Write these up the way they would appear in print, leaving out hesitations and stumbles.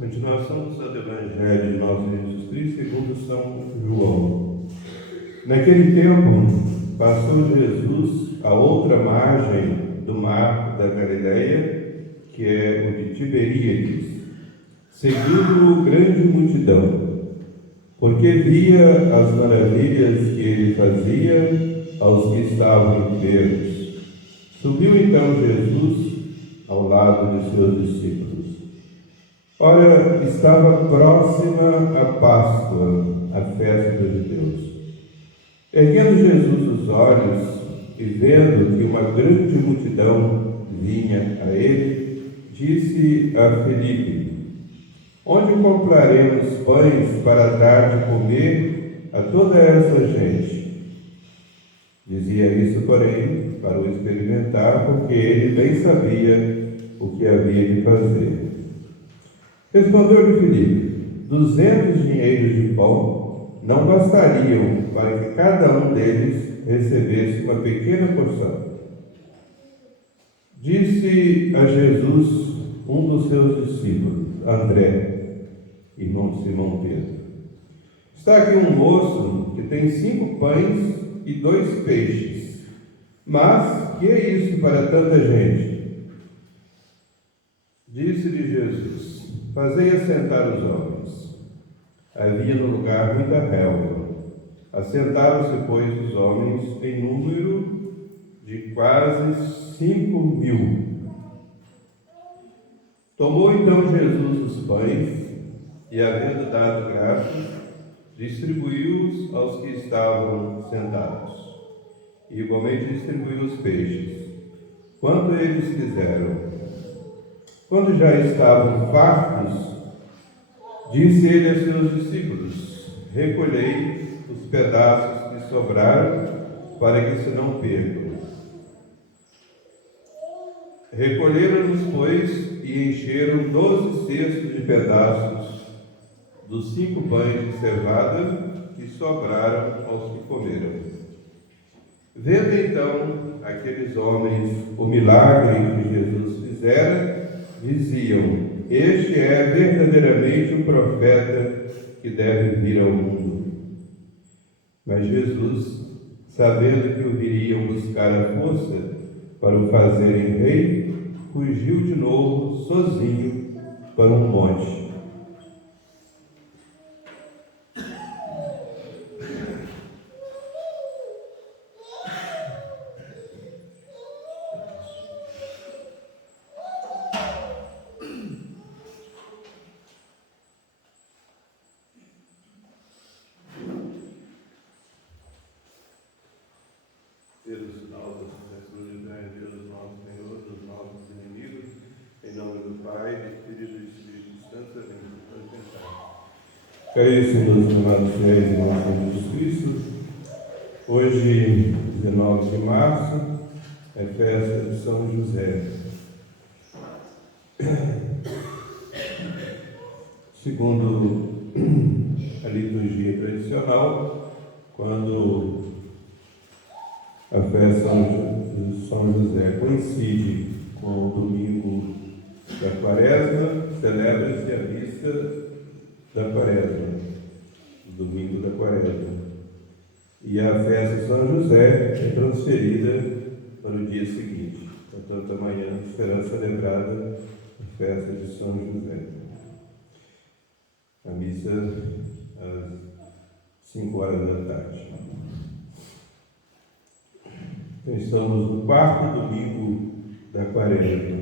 Continuação do Santo Evangelho de nosso Jesus Cristo segundo São João. Naquele tempo, passou Jesus a outra margem do mar da Galileia, que é o de Tiberíades, seguindo grande multidão, porque via as maravilhas que ele fazia aos que estavam enfermos. Subiu então Jesus ao lado de seus discípulos. Ora, estava próxima a Páscoa, a festa dos judeus. Erguendo Jesus os olhos e vendo que uma grande multidão vinha a ele, disse a Filipe: onde compraremos pães para dar de comer a toda essa gente? Dizia isso, porém, para o experimentar, porque ele bem sabia o que havia de fazer. Respondeu-lhe Filipe: 200 dinheiros de pão não bastariam para que cada um deles recebesse uma pequena porção. Disse a Jesus um dos seus discípulos, André, irmão de Simão Pedro: está aqui um moço que tem 5 pães e 2 peixes. Mas que é isso para tanta gente? Disse-lhe Jesus: fazei assentar os homens. Havia no lugar muita relva. Assentaram-se, pois, os homens em número de quase 5.000. Tomou então Jesus os pães e, havendo dado graças, distribuiu-os aos que estavam sentados. E igualmente distribuiu os peixes, quanto eles quiseram. Quando já estavam fartos, disse ele a seus discípulos: recolhei os pedaços que sobraram, para que se não percam. Recolheram-nos, pois, e encheram 12 cestos de pedaços dos 5 pães de cevada que sobraram aos que comeram. Vendo então aqueles homens o milagre que Jesus fizera, diziam: este é verdadeiramente o profeta que deve vir ao mundo. Mas Jesus, sabendo que o viriam buscar à força para o fazerem rei, fugiu de novo sozinho para um monte. Pelo sinal da sucessão de Deus, nosso Senhor, dos nossos inimigos, em nome do Pai, do Filho e do Espírito Santo, devemos cantar. Caríssimos amados fiéis de nosso Senhor Jesus Cristo, hoje, 19 de março, é festa de São José. Segundo a liturgia tradicional, quando a festa de São José coincide com o domingo da Quaresma, celebra-se a missa da Quaresma, o domingo da Quaresma. E a festa de São José é transferida para o dia seguinte. Portanto, amanhã será celebrada a festa de São José. A missa às 5 horas da tarde. Então, estamos no 4º domingo da Quaresma.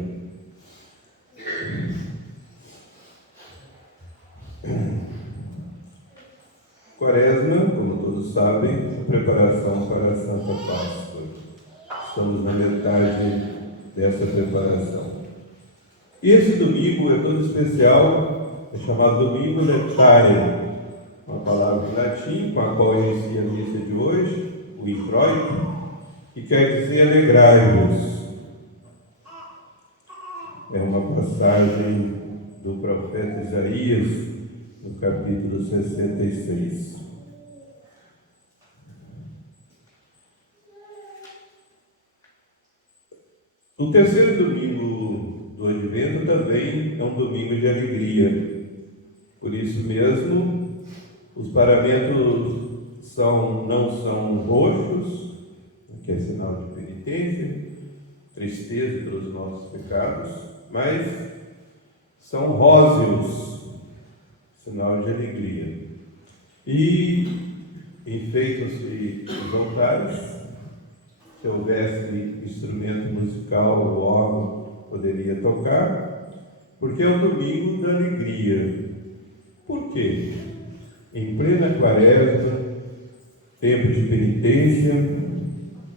Quaresma, como todos sabem, é a preparação para a Santa Páscoa. Estamos na metade dessa preparação. Esse domingo é todo especial, é chamado Domingo Lectare, uma palavra em latim com a qual inicia a missa de hoje, o introito, que quer dizer alegrai-vos. É uma passagem do profeta Isaías, no capítulo 66. O terceiro domingo do Advento também é um domingo de alegria. Por isso mesmo, os paramentos não são roxos, que é sinal de penitência, tristeza pelos nossos pecados, mas são róseos, sinal de alegria. E enfeitam-se os altares. Se houvesse instrumento musical, o órgão poderia tocar, porque é o domingo da alegria. Por quê? Em plena quaresma, tempo de penitência,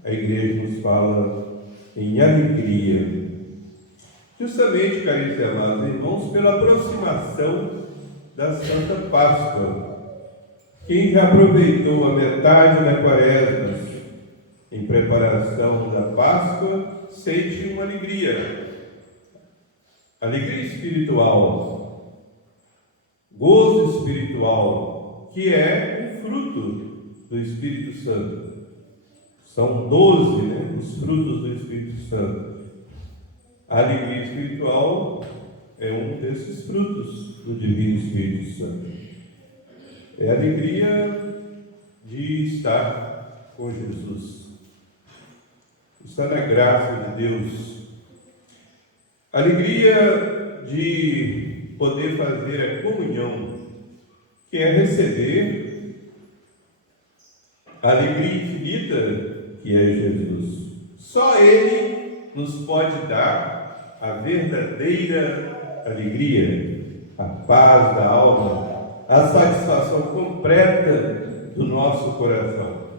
a igreja nos fala em alegria. Justamente, caríssimos e amados irmãos, pela aproximação da Santa Páscoa. Quem já aproveitou a metade da quaresma em preparação da Páscoa, sente uma alegria. Alegria espiritual, gozo espiritual, que é um fruto do Espírito Santo. São 12, os frutos do Espírito Santo. A alegria espiritual é um desses frutos do Divino Espírito Santo. É a alegria de estar com Jesus, estar na graça de Deus, a alegria de poder fazer a comunhão, que é receber a alegria infinita que é Jesus. Só Ele nos pode dar a verdadeira alegria, a paz da alma, a satisfação completa do nosso coração.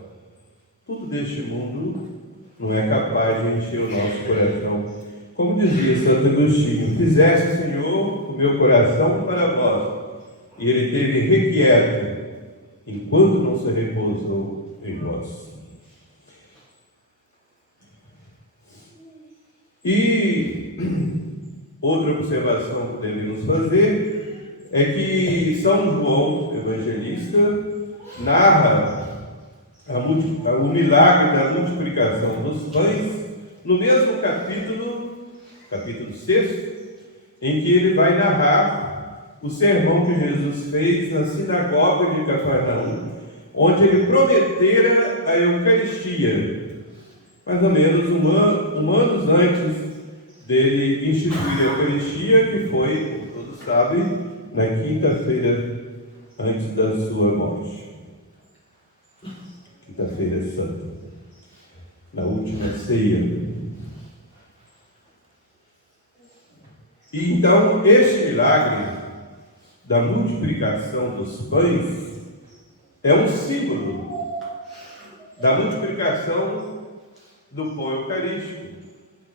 Tudo deste mundo não é capaz de encher o nosso coração. Como dizia Santo Agostinho: fizeste, Senhor, o meu coração para vós, e ele teve requieto, enquanto não se repousou em vós. E outra observação que devemos fazer é que São João Evangelista narra o milagre da multiplicação dos pães no mesmo capítulo 6, em que ele vai narrar o sermão que Jesus fez na sinagoga de Cafarnaum, onde ele prometera a Eucaristia, mais ou menos um ano antes dele instituir a Eucaristia, que foi, como todos sabem, na quinta-feira antes da sua morte. Quinta-feira Santa, na última ceia. E então, este milagre da multiplicação dos pães é um símbolo da multiplicação do pão eucarístico,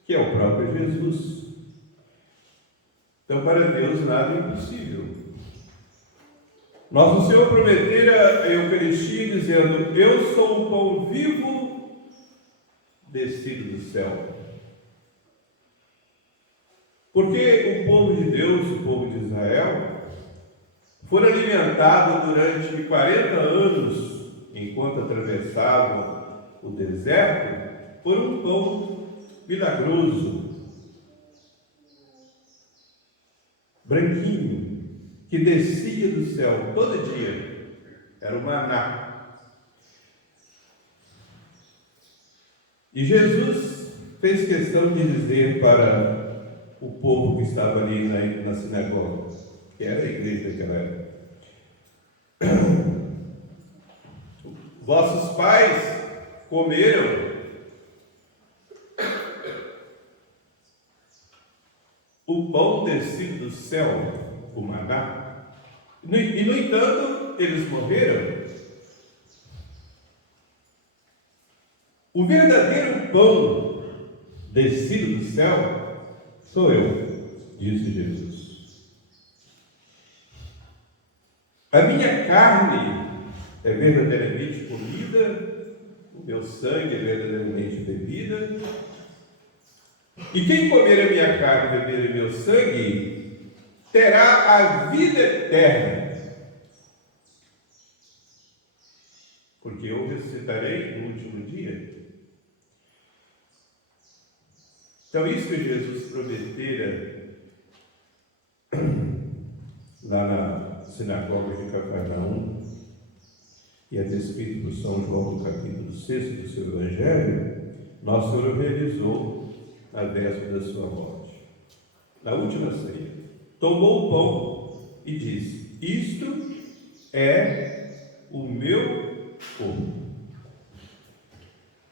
que é o próprio Jesus. Então, para Deus nada é impossível. Nosso Senhor prometera a Eucaristia dizendo: eu sou o pão vivo descido do céu. Porque o povo de Deus, o povo de Israel, foram alimentados durante 40 anos, enquanto atravessavam o deserto, por um pão milagroso, branquinho, que descia do céu todo dia. Era o maná. E Jesus fez questão de dizer para o povo que estava ali na sinagoga, que era a igreja daquela época: vossos pais comeram o pão descido do céu, o maná, e no entanto eles morreram. O verdadeiro pão descido do céu sou eu, disse Jesus. A minha carne é verdadeiramente comida, o meu sangue é verdadeiramente bebida. E quem comer a minha carne e beber o meu sangue terá a vida eterna, porque eu ressuscitarei no último dia. Então, isso que Jesus prometera lá sinagoga de Cafarnaum, e é descrito por São João no capítulo 6 do seu Evangelho, Nosso Senhor realizou na véspera da sua morte. Na última ceia, tomou o pão e disse: isto é o meu corpo,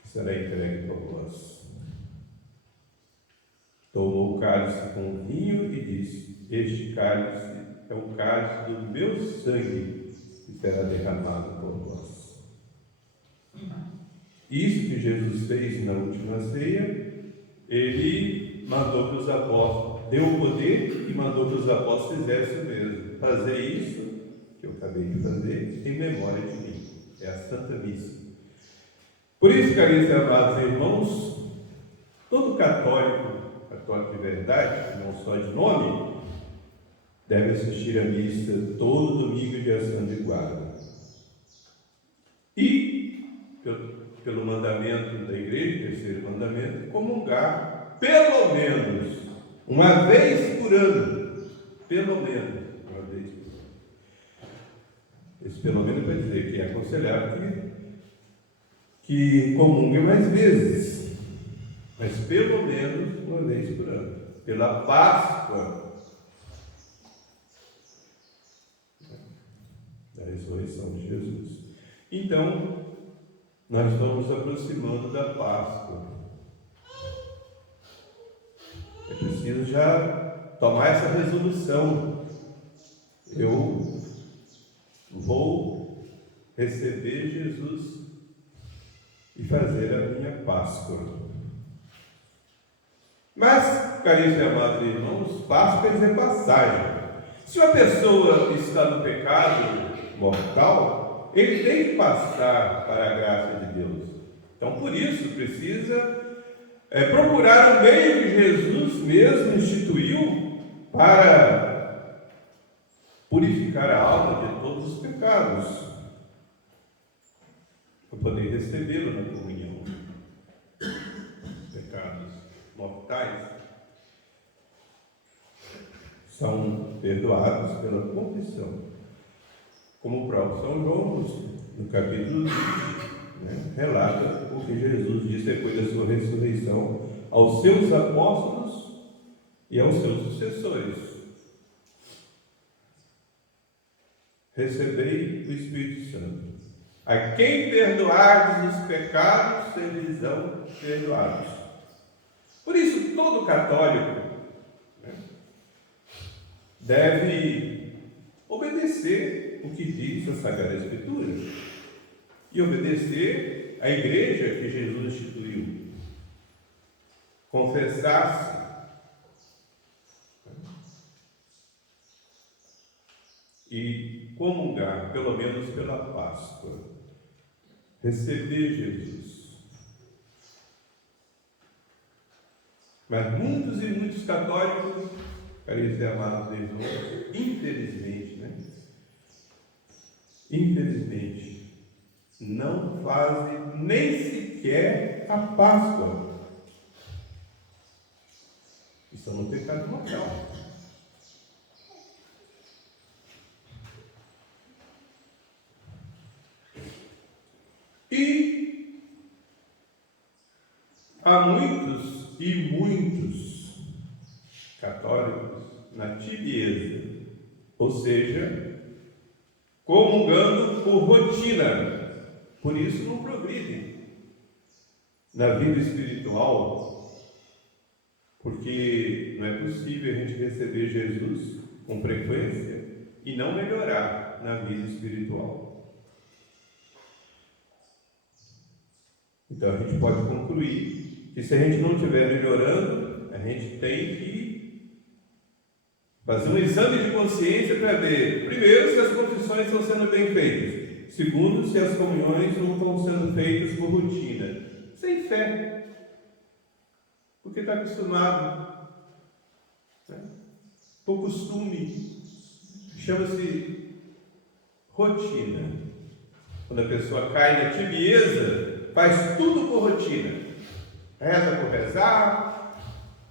que será entregue por vós. Tomou o cálice com vinho e disse: este cálice é o cálice do meu sangue, que será derramado por vós. Isso que Jesus fez na última ceia, ele mandou que os apóstolos, deu o poder e mandou que os apóstolos fizessem o mesmo. Fazer isso que eu acabei de fazer em memória de mim. É a Santa Missa. Por isso, caríssimos amados irmãos, todo católico de verdade, não só de nome, deve assistir à missa todo domingo de ação de guarda. E, pelo mandamento da igreja, terceiro mandamento, comungar pelo menos uma vez por ano. Pelo menos uma vez por ano. Esse pelo menos vai dizer que é aconselhável que comungue mais vezes, mas pelo menos uma vez por ano, pela Páscoa da ressurreição de Jesus. Então, nós estamos nos aproximando da Páscoa. É preciso já tomar essa resolução. Eu vou receber Jesus e fazer a minha Páscoa. Mas, caríssimos e amados irmãos, Páscoa é passagem. Se uma pessoa está no pecado mortal, ele tem que passar para a graça de Deus. Então, por isso, precisa procurar o meio que Jesus mesmo instituiu para purificar a alma de todos os pecados, para poder recebê-lo na comunhão. Pecados mortais são perdoados pela confissão, como o próprio São João, no capítulo 20, relata o que Jesus disse depois da sua ressurreição aos seus apóstolos e aos seus sucessores: recebei o Espírito Santo. A quem perdoardes os pecados, serão perdoados. Por isso, todo católico deve obedecer o que diz a Sagrada Escritura e obedecer à igreja que Jesus instituiu. Confessar-se e comungar, pelo menos pela Páscoa. Receber Jesus. Mas muitos e muitos católicos, caríssimos e amados irmãos, infelizmente, não fazem nem sequer a Páscoa. Estão no pecado mortal. E há muitos católicos na tibieza, ou seja, comungando por rotina, por isso não progridem na vida espiritual, porque não é possível a gente receber Jesus com frequência e não melhorar na vida espiritual. Então a gente pode concluir que se a gente não estiver melhorando, a gente tem que fazer um exame de consciência para ver, primeiro, se as confissões estão sendo bem feitas. Segundo, se as comunhões não estão sendo feitas por rotina. Sem fé. Porque está acostumado. Por costume. Chama-se rotina. Quando a pessoa cai na tibieza, faz tudo por rotina. Reza por rezar,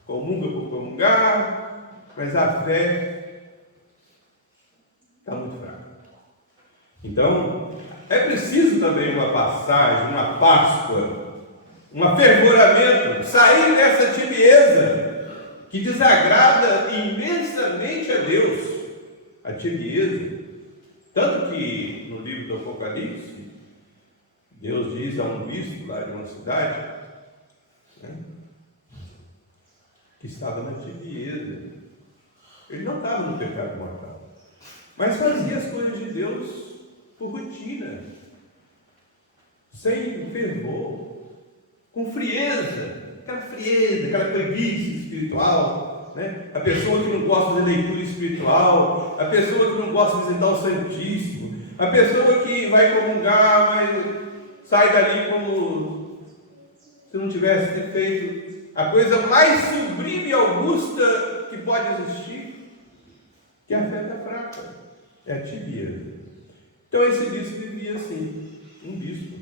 comunga por comungar, mas a fé está muito Então, é preciso também uma passagem, uma Páscoa, um afervoramento, sair dessa tibieza que desagrada imensamente a Deus. A tibieza, tanto que no livro do Apocalipse, Deus diz a um bispo lá de uma cidade, né, que estava na tibieza. Ele não estava no pecado mortal, mas fazia as coisas de Deus por rotina, sem fervor, com frieza, aquela preguiça espiritual, né? A pessoa que não gosta de leitura espiritual, a pessoa que não gosta de visitar o Santíssimo, a pessoa que vai comungar, mas sai dali como se não tivesse feito a coisa mais sublime e augusta que pode existir, que é a fé da fraca, é a tibieza. Então esse bispo vivia assim, um bispo.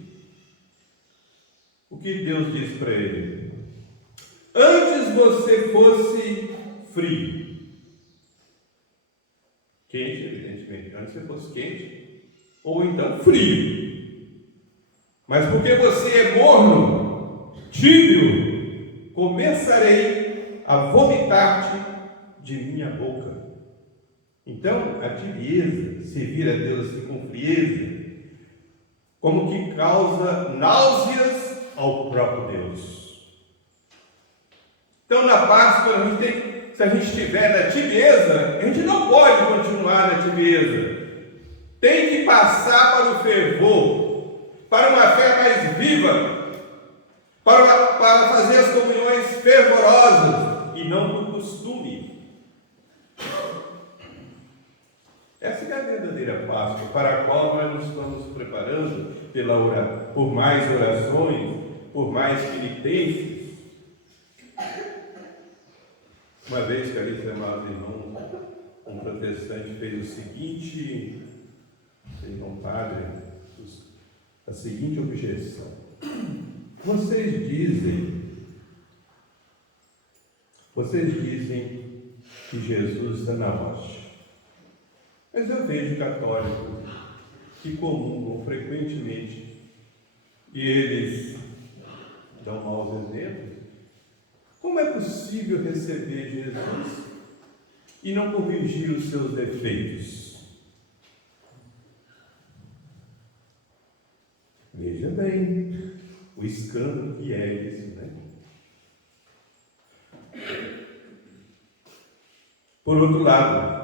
O que Deus disse para ele? Antes você fosse frio, quente, evidentemente, antes você fosse quente, ou então frio, mas porque você é morno, tíbio, começarei a vomitar-te de minha boca. Então, a tibieza, servir a Deus assim com frieza, como que causa náuseas ao próprio Deus. Então, na Páscoa, se a gente estiver na tibieza, a gente não pode continuar na tibieza. Tem que passar para o fervor, para uma fé mais viva, para fazer as comunhões fervorosas e não por costume. Essa é a verdadeira Páscoa, para a qual nós nos estamos preparando por mais orações, por mais penitências. Uma vez, caríssimos amados irmãos, um protestante fez o seguinte, um padre, a seguinte objeção. Vocês dizem que Jesus está na rocha. Mas eu vejo católicos que comungam frequentemente e eles dão maus exemplos. Como é possível receber Jesus e não corrigir os seus defeitos? Veja bem o escândalo que é isso, né? Por outro lado,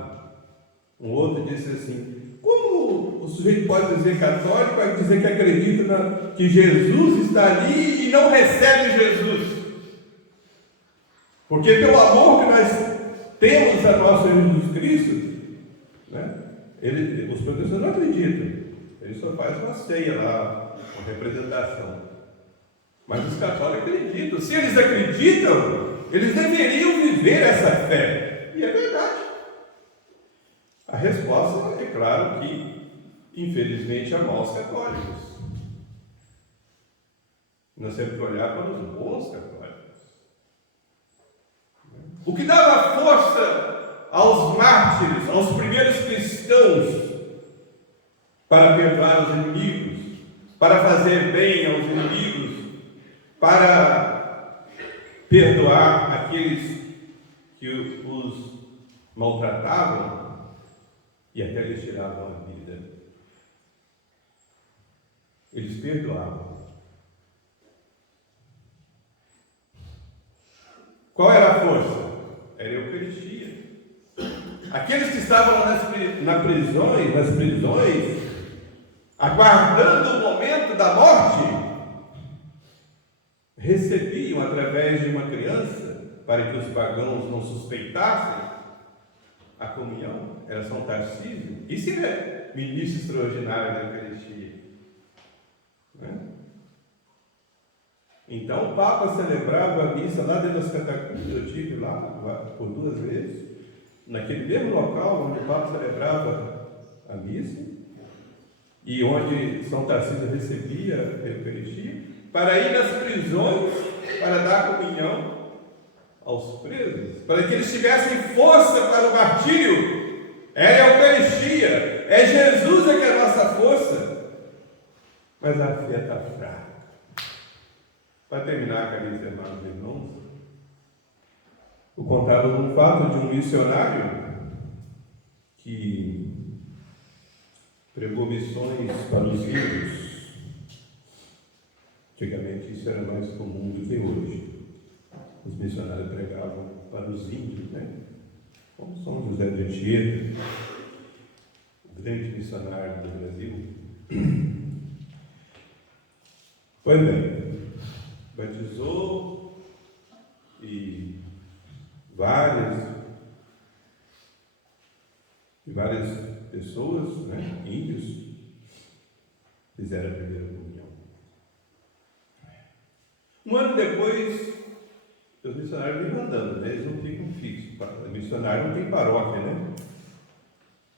um outro disse assim: como o sujeito pode dizer católico, pode dizer que acredita que Jesus está ali e não recebe Jesus? Porque pelo amor que nós temos a nosso Jesus Cristo, né, os protestantes não acreditam. Ele só faz uma ceia lá, uma representação. Mas os católicos acreditam. Se eles acreditam, eles deveriam viver essa fé. E é verdade. A resposta é claro que, infelizmente, há maus católicos. Nós temos que olhar para os bons católicos. O que dava força aos mártires, aos primeiros cristãos, para perdoar os inimigos, para fazer bem aos inimigos, para perdoar aqueles que os maltratavam e até lhes tiravam a vida. Eles perdoavam. Qual era a força? Era a Eucaristia. Aqueles que estavam nas prisões, aguardando o momento da morte, recebiam através de uma criança, para que os pagãos não suspeitassem, a comunhão. Era São Tarcísio. Isso é ministro extraordinário da Eucaristia, né? Então o Papa celebrava a missa lá dentro das catacumbas. Eu estive lá por 2 vezes, naquele mesmo local onde o Papa celebrava a missa e onde São Tarcísio recebia a Eucaristia, para ir nas prisões para dar comunhão aos presos, para que eles tivessem força para o martírio. Era a Eucaristia. É Jesus que é a nossa força. Mas a fé está fraca. Para terminar, caríssimos amados irmãos, eu contava um fato de um missionário que pregou missões para os índios. Antigamente isso era mais comum do que hoje. Os missionários pregavam para os índios, né? Como São José de Anchieta, o grande missionário do Brasil. Pois bem, batizou e várias pessoas, né, índios, fizeram a primeira comunhão. Um ano depois, os missionários vêm andando, né? Eles não ficam fixos. O missionário não tem paróquia, né?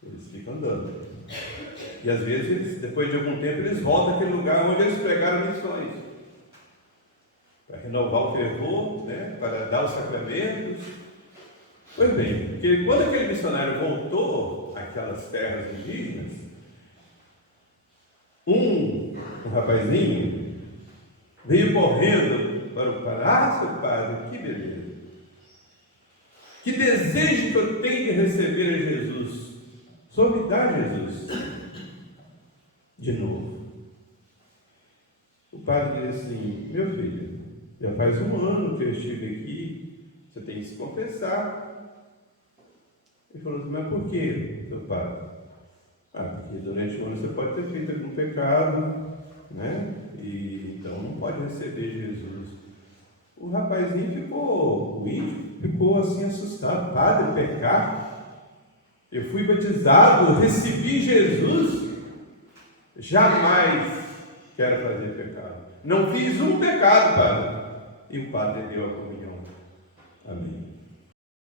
Eles ficam andando. E às vezes, depois de algum tempo, eles voltam àquele lugar onde eles pregaram missões. Para renovar o fervor, né? Para dar os sacramentos. Pois bem, porque quando aquele missionário voltou àquelas terras indígenas, um rapazinho veio correndo para o padre. Ah, seu padre, que beleza! Que desejo que eu tenho de receber a Jesus. Só me dá Jesus. De novo. O padre disse assim: meu filho, já faz um ano que eu estive aqui, você tem que se confessar. Ele falou assim: mas por quê, seu padre? Ah, porque durante o ano você pode ter feito algum pecado, né? E então não pode receber Jesus. O rapazinho o índio ficou assim assustado. Padre, pecar? Eu fui batizado, recebi Jesus, jamais quero fazer pecado. Não fiz um pecado, padre. E o padre deu a comunhão. Amém.